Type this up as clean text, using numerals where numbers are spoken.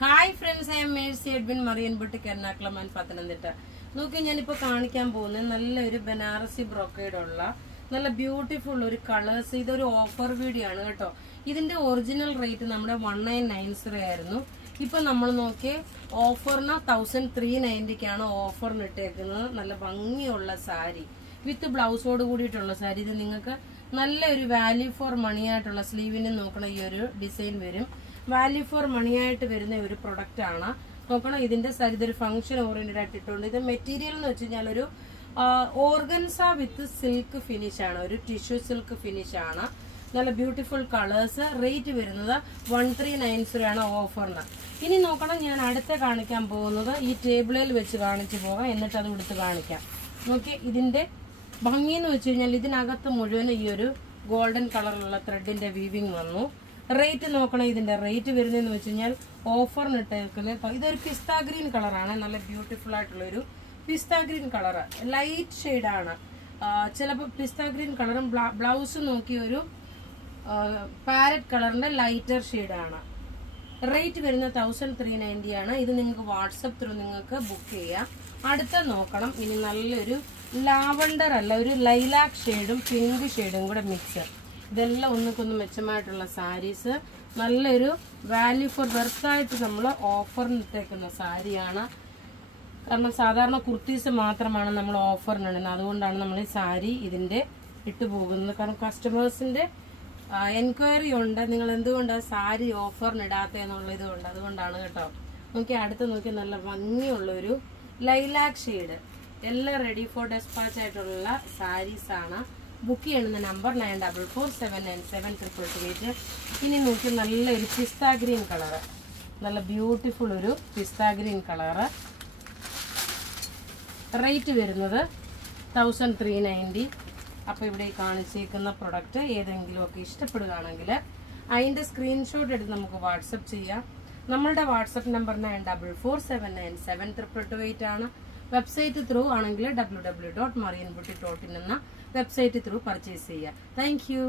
Hi friends, I am Mercy Edwin Marian Boutique Ernakulam and Pathanamthitta. നോക്കി ഞാനിപ്പോൾ കാണിക്കാൻ പോകുന്നത് നല്ലൊരു ബനാറസി ബ്രോക്കേഡ് ഉള്ള നല്ല ബ്യൂട്ടിഫുൾ ഒരു കളേഴ്സ്. ഇതൊരു ഓഫർ വീഡിയോ ആണ് കേട്ടോ. ഇതിന്റെ ഒറിജിനൽ റേറ്റ് നമ്മുടെ 1990 ആയിരുന്നു. ഇപ്പൊ നമ്മൾ നോക്കിയ ഓഫറിന് 1390ക്കാണ് ഓഫറിന് ഇട്ടേക്കുന്നത്. നല്ല ഭംഗിയുള്ള സാരി വിത്ത് ബ്ലൗസോട് കൂടിയിട്ടുള്ള സാരി. ഇത് നിങ്ങൾക്ക് നല്ലൊരു വാല്യൂ ഫോർ മണി ആയിട്ടുള്ള സ്ലീവിന് നോക്കണ ഈ ഒരു ഡിസൈൻ വരും. വാല്യൂ ഫോർ മണി ആയിട്ട് വരുന്ന ഒരു പ്രൊഡക്റ്റ് ആണ്. നോക്കണം, ഇതിന്റെ സാരി ഇതൊരു ഫംഗ്ഷൻ ഓറിയന്റഡ് ആയിട്ട് ഇട്ടുണ്ട്. ഇത് മെറ്റീരിയൽ എന്ന് വെച്ച് കഴിഞ്ഞാൽ ഒരു ഓർഗൻസ വിത്ത് സിൽക്ക് ഫിനിഷ് ആണ്, ഒരു ടിഷ്യൂ സിൽക്ക് ഫിനിഷ് ആണ്. നല്ല ബ്യൂട്ടിഫുൾ കളേഴ്സ്. റേറ്റ് വരുന്നത് 1390 ആണ് ഓഫറിന്. ഇനി നോക്കണം, ഞാൻ അടുത്ത കാണിക്കാൻ പോകുന്നത് ഈ ടേബിളിൽ വെച്ച് കാണിച്ചു പോകാം, എന്നിട്ട് അത് എടുത്ത് കാണിക്കാം. നോക്കി, ഇതിന്റെ ഭംഗി എന്ന് വെച്ച് കഴിഞ്ഞാൽ ഇതിനകത്ത് മുഴുവൻ ഈ ഒരു ഗോൾഡൻ കളറിലുള്ള ത്രെഡിന്റെ വീവിങ് വന്നു. റേറ്റ് നോക്കണം, ഇതിന്റെ റേറ്റ് വരുന്നതെന്ന് വെച്ച് കഴിഞ്ഞാൽ ഓഫറിന് ഇട്ടേക്കുന്നത് ഇതൊരു പിസ്ത ഗ്രീൻ കളറാണ്. നല്ല ബ്യൂട്ടിഫുൾ ആയിട്ടുള്ള ഒരു പിസ്ത ഗ്രീൻ കളറ്, ലൈറ്റ് ഷെയ്ഡാണ്. ചിലപ്പോൾ പിസ്ത ഗ്രീൻ കളറും ബ്ലൗസ് നോക്കി ഒരു പാരറ്റ് കളറിന്റെ ലൈറ്റർ ഷെയ്ഡാണ്. റേറ്റ് വരുന്നത് 1390 ആണ്. ഇത് നിങ്ങൾക്ക് വാട്സപ്പ് ത്രൂ നിങ്ങൾക്ക് ബുക്ക് ചെയ്യാം. അടുത്ത നോക്കണം, ഇനി നല്ലൊരു ലാവണ്ടർ അല്ല, ഒരു ലൈലാക്ക് ഷെയ്ഡും പിങ്ക് ഷെയ്ഡും കൂടെ മിക്സ്. ഇതെല്ലാം ഒന്നുകൊന്ന് മെച്ചമായിട്ടുള്ള സാരീസ്. നല്ലൊരു വാല്യൂ ഫോർ വെർത്തായിട്ട് നമ്മൾ ഓഫറിന് ഇട്ടേക്കുന്ന സാരിയാണ്. കാരണം സാധാരണ കുർത്തീസ് മാത്രമാണ് നമ്മൾ ഓഫറിനിടുന്നത്. അതുകൊണ്ടാണ് നമ്മൾ ഈ സാരി ഇതിന്റെ ഇട്ടു പോകുന്നത്. കാരണം കസ്റ്റമേഴ്സിന്റെ എൻക്വയറി ഉണ്ട്, നിങ്ങൾ എന്തുകൊണ്ടാണ് സാരി ഓഫറിനിടാത്ത എന്നുള്ള ഇതുകൊണ്ട്, അതുകൊണ്ടാണ് കേട്ടോ. നോക്കി, അടുത്ത് നോക്കി, നല്ല ഭംഗിയുള്ള ഒരു ലൈലാക്ക് ഷെയ്ഡ്. എല്ലാം റെഡി ഫോർ ഡെസ്പാച്ച് ആയിട്ടുള്ള സാരീസ് ആണ്. ബുക്ക് ചെയ്യുന്ന നമ്പർ 9447972288. ഇനി നോക്കി, നല്ലൊരു പിസ്ത ഗ്രീൻ കളറ്, നല്ല ബ്യൂട്ടിഫുൾ ഒരു പിസ്ത ഗ്രീൻ കളറ്. റേറ്റ് വരുന്നത് 1390. അപ്പോൾ ഇവിടെ കാണിച്ചേക്കുന്ന പ്രൊഡക്റ്റ് ഏതെങ്കിലുമൊക്കെ ഇഷ്ടപ്പെടുകയാണെങ്കിൽ അതിൻ്റെ സ്ക്രീൻഷോട്ട് എടുത്ത് നമുക്ക് വാട്സപ്പ് ചെയ്യാം. നമ്മളുടെ വാട്സപ്പ് നമ്പർ 9447972288 ആണ്. വെബ്സൈറ്റ് ത്രൂ ആണെങ്കിൽ www.marianboutique.in എന്ന വെബ്സൈറ്റ് ത്രൂ പർച്ചേസ് ചെയ്യുക. Thank you.